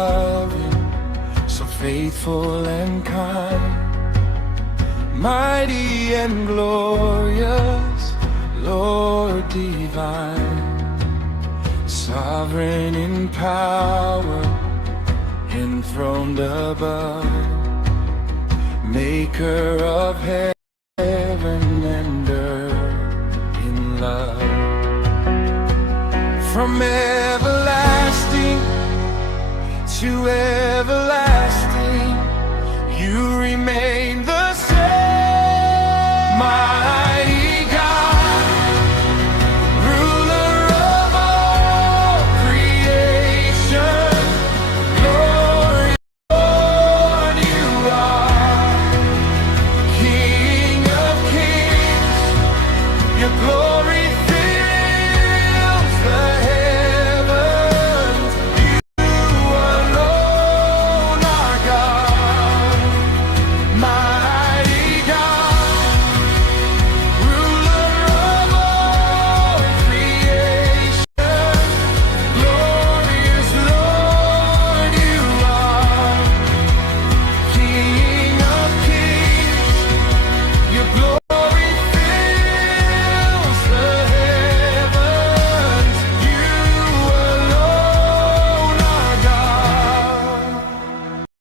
loving, so faithful and kind, mighty and glorious, Lord divine, sovereign in power, enthroned above, maker of heaven and earth in love. From everlasting to everlasting, you remain